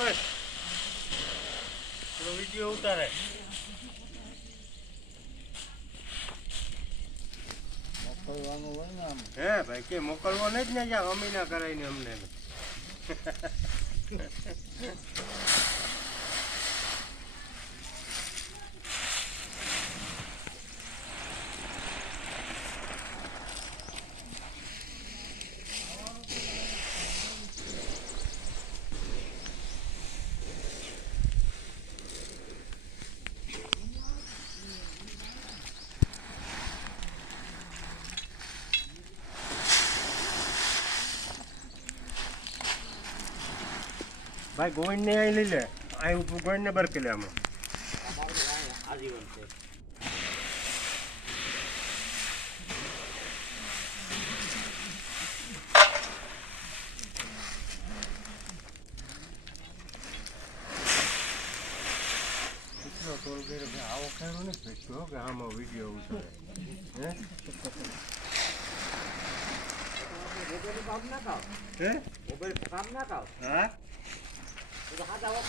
હોય તો વિડીયો ઉતારે. મોકલવાનું હોય ને આમ. હે ભાઈ કે મોકલવો નહીં જ ને જ્યાં અમી ના કરાય ને અમને. ભાઈ ગોવિંદ ને અહીં લઈ લે. અહીં ગોવિંદ ને બરકી લે આમાં. આજીવન છે. ટોલ કર્યો કે આવો ખેડો ને ભેટ્યો કે આમાં વિડીયો ઉતારે. હે કામ ના ખાવ હે મોબાઈલ કામ ના ખાવ હા તો હાથ આવો